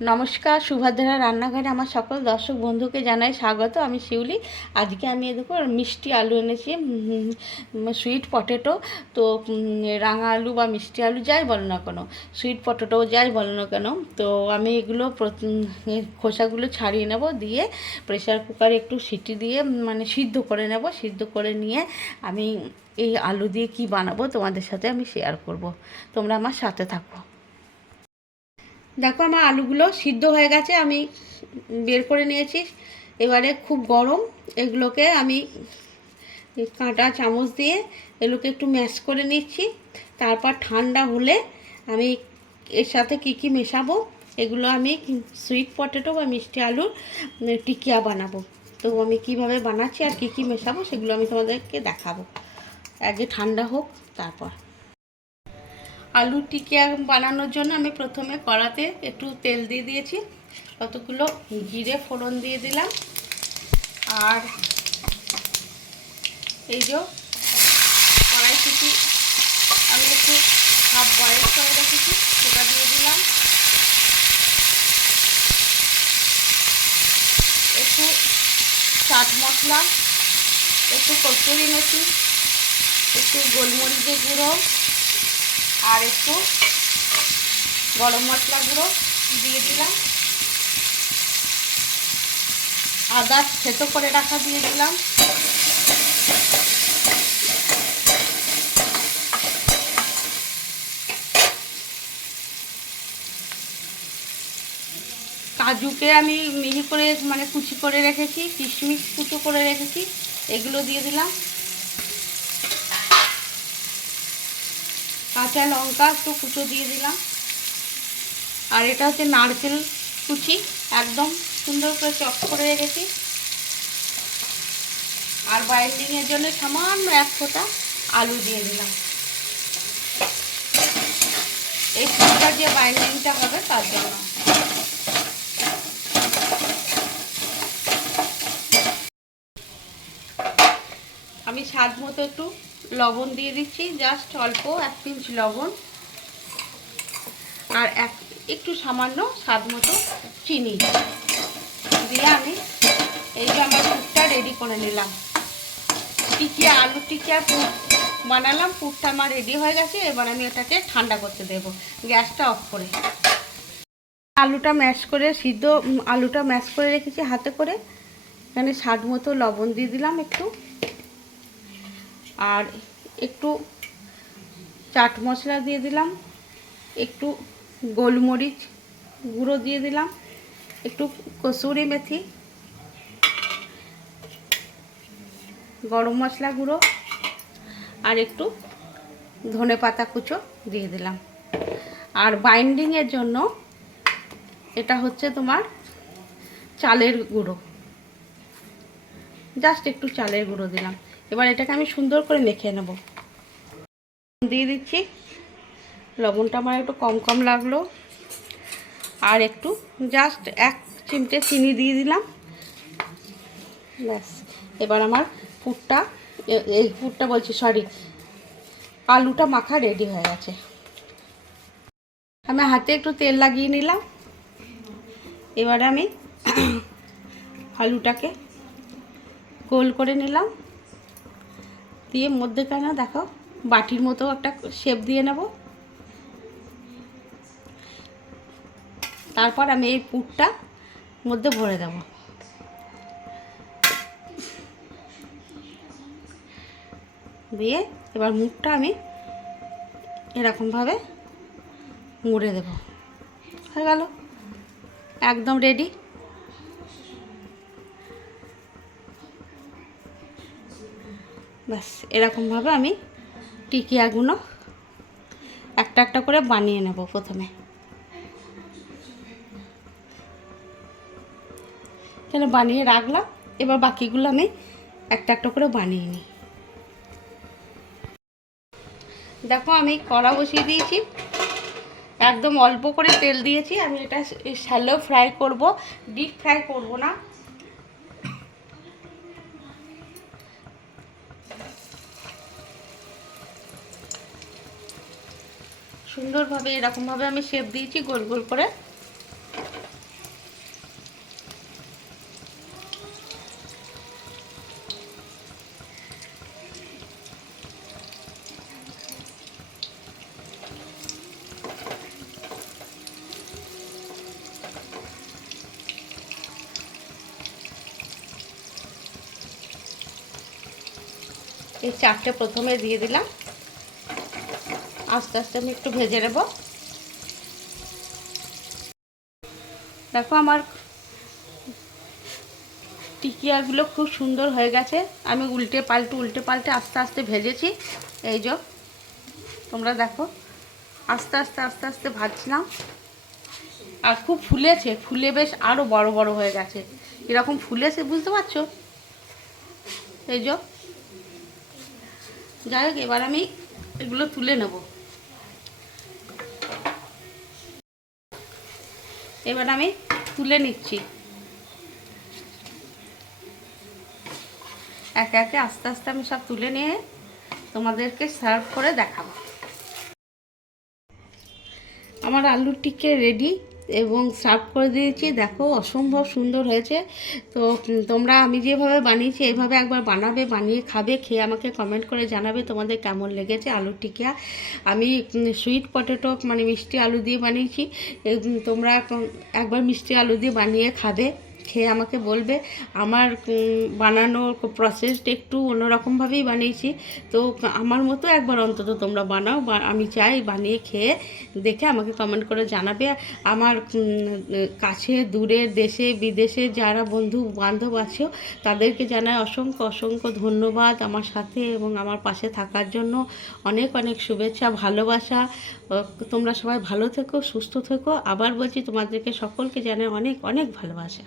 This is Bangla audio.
নমস্কার, সুভদ্রা রান্নাঘরে আমার সকল দর্শক বন্ধুকে জানাই স্বাগত। আমি শিউলি। আজকে আমি দেখো মিষ্টি আলু এনেছি, সুইট পটেটো। তো রাঙা আলু বা মিষ্টি আলু যাই বলো না কেন, সুইট পটেটো যাই বলো না কেন, তো আমি এগুলো খোসাগুলো ছাড়িয়ে নেব, দিয়ে প্রেসার কুকারে একটু সিটি দিয়ে সিদ্ধ করে নেব। সিদ্ধ করে নিয়ে আমি এই আলু দিয়ে কি বানাবো তোমাদের সাথে আমি শেয়ার করব। তোমরা আমার সাথে থাকো। দেখো আমার আলুগুলো সিদ্ধ হয়ে গেছে, আমি বের করে নিয়েছি। এবারে খুব গরম, এগুলোকে আমি কাঁটা চামচ দিয়ে এগুলোকে একটু ম্যাশ করে নিচ্ছি। তারপর ঠান্ডা হলে আমি এর সাথে কি মেশাবো, এগুলো আমি সুইট পটেটো বা মিষ্টি আলুর টিকিয়া বানাবো। তো আমি কিভাবে বানাচ্ছি আর কি মেশাবো সেগুলো আমি তোমাদেরকে দেখাবো। আগে ঠান্ডা হোক তারপর। আলু টিকিয়া বানানোর জন্য আমি প্রথমে কড়াতে একটু তেল দিয়ে দিয়েছি, কতগুলো জিরে ফোড়ন দিয়ে দিলাম, আর এই যে কড়াইশুঁটি আমি একটু হাফ বয়েল করে রেখেছি সেটা দিয়ে দিলাম, একটু চাট মশলা, একটু কসুরি মেথি, একটু গোলমরিচের গুঁড়ো, আর একটু গরম মশলা গুঁড়ো দিয়ে দিলাম, আদা থেতো করে রাখা দিয়ে দিলাম, কাজুকে আমি মিহি করে কুচি করে রেখেছি, কিশমিশ কুচো করে রেখেছি, এগুলো দিয়ে দিলাম, কাঁচা লঙ্কা একটু কুচো দিয়ে দিলাম, আর এটা হচ্ছে নারকেল কুচি, একদম সুন্দর করে চপ করে রেখেছি, আর বাইন্ডিংয়ের জন্য সামান্য এক ফোঁটা আলু দিয়ে দিলাম। এই ফুলটার যে বাইন্ডিংটা হবে তার জন্য। আমি স্বাদ মতো একটু লবণ দিয়ে দিচ্ছি, জাস্ট অল্প 1 পিঞ্চ লবণ, আর একটু সামান্য স্বাদ মতো চিনি দিয়ে আমি এই যে আমার পুরটা রেডি করে নিলাম। টিকিয়া আলু টিকিয়া পুর বানালাম, পুরটা আমার রেডি হয়ে গেছে। এবার আমি এটাকে ঠান্ডা করতে দেব, গ্যাসটা অফ করে। আলুটা ম্যাশ করে রেখেছি হাতে করে, এখানে স্বাদ মতো লবণ দিয়ে দিলাম একটু, আর একটু চাট মশলা দিয়ে দিলাম, একটু গোলমরিচ গুঁড়ো দিয়ে দিলাম, একটু কসুরি মেথি, গরম মশলা গুঁড়ো, আর একটু ধনেপাতা কুচো দিয়ে দিলাম। আর বাইন্ডিংয়ের জন্য এটা হচ্ছে তোমার চালের গুঁড়ো, জাস্ট একটু চালের গুঁড়ো দিলাম। এবার এটাকে আমি সুন্দর করে মেখে নেব। দিয়ে দিচ্ছি, লবণটা আমার একটু কম লাগলো, আর একটু জাস্ট 1 চিমটে চিনি দিয়ে দিলাম, ব্যাস। এবার আমার আলুটা মাখা রেডি হয়ে গেছে। আমি হাতে একটু তেল লাগিয়ে নিলাম। এবারে আমি আলুটাকে গোল করে নিলাম, দিয়ে মধ্যেখানে দেখো বাটির মতো একটা শেপ দিয়ে নেব। তারপর আমি এই পুরটা মধ্যে ভরে দেব। দিয়ে এবার মুখটা আমি এরকমভাবে মুড়ে দেব। হয়ে গেল, একদম রেডি। ব্যাস, এরকমভাবে আমি টিকিয়াগুলো একটা করে বানিয়ে নেব। প্রথমে এখানে বানিয়ে রাখলাম, এবার বাকিগুলো আমি একটা করে বানিয়ে নিই। দেখো আমি কড়া বসিয়ে দিয়েছি, একদম অল্প করে তেল দিয়েছি। আমি এটা শ্যালো ফ্রাই করব, ডিপ ফ্রাই করব না। সুন্দরভাবে এরকমভাবে আমি শেপ দিয়েছি গোল গোল করে। এই 4টে প্রথমে দিয়ে দিলাম, আস্তে আস্তে আমি একটু ভেজে নেব। দেখো আমার টিকিয়াগুলো খুব সুন্দর হয়ে গেছে। আমি উল্টে পাল্টে আস্তে আস্তে ভেজেছি। এই যে তোমরা দেখো, আস্তে আস্তে ভাজলাম। আর খুব ফুলেছে, ফুলে বেশ আরও বড় বড় হয়ে গেছে। এরকম ফুলেছে, বুঝতে পারছো? এই যে যাই হোক, এবার আমি এগুলো তুলে নেব। এবার আমি তুলে নিচ্ছি একে একে, আস্তে আস্তে আমি সব তুলে নিয়ে তোমাদেরকে সার্ভ করে দেখাবো। আমার আলুর টিক্কা রেডি এবং সার্ভ করে দিয়েছি। দেখো অসম্ভব সুন্দর হয়েছে। তো তোমরা আমি যেভাবে বানিয়েছি এইভাবে একবার বানাবে, বানিয়ে খাবে, খেয়ে আমাকে কমেন্ট করে জানাবে তোমাদের কেমন লেগেছে আলুর টিক্কা। আমি সুইট পটেটো মানে মিষ্টি আলু দিয়ে বানিয়েছি। তোমরা একবার মিষ্টি আলু দিয়ে বানিয়ে খাবে, খেয়ে আমাকে বলবে। আমার বানানোর প্রসেসটা একটু অন্যরকমভাবেই বানিয়েছি। তো আমার মতো একবার অন্তত তোমরা বানাও, আমি চাই বানিয়ে খেয়ে দেখে আমাকে কমেন্ট করে জানাবে। আমার কাছে দূরে দেশে বিদেশে যারা বন্ধু বান্ধব আছো তাদেরকে জানাই অসংখ্য অসংখ্য ধন্যবাদ আমার সাথে এবং আমার পাশে থাকার জন্য। অনেক অনেক শুভেচ্ছা, ভালোবাসা। তোমরা সবাই ভালো থেকো, সুস্থ থেকো। আবার বলছি, তোমাদেরকে সকলকে জানাই অনেক অনেক ভালোবাসা।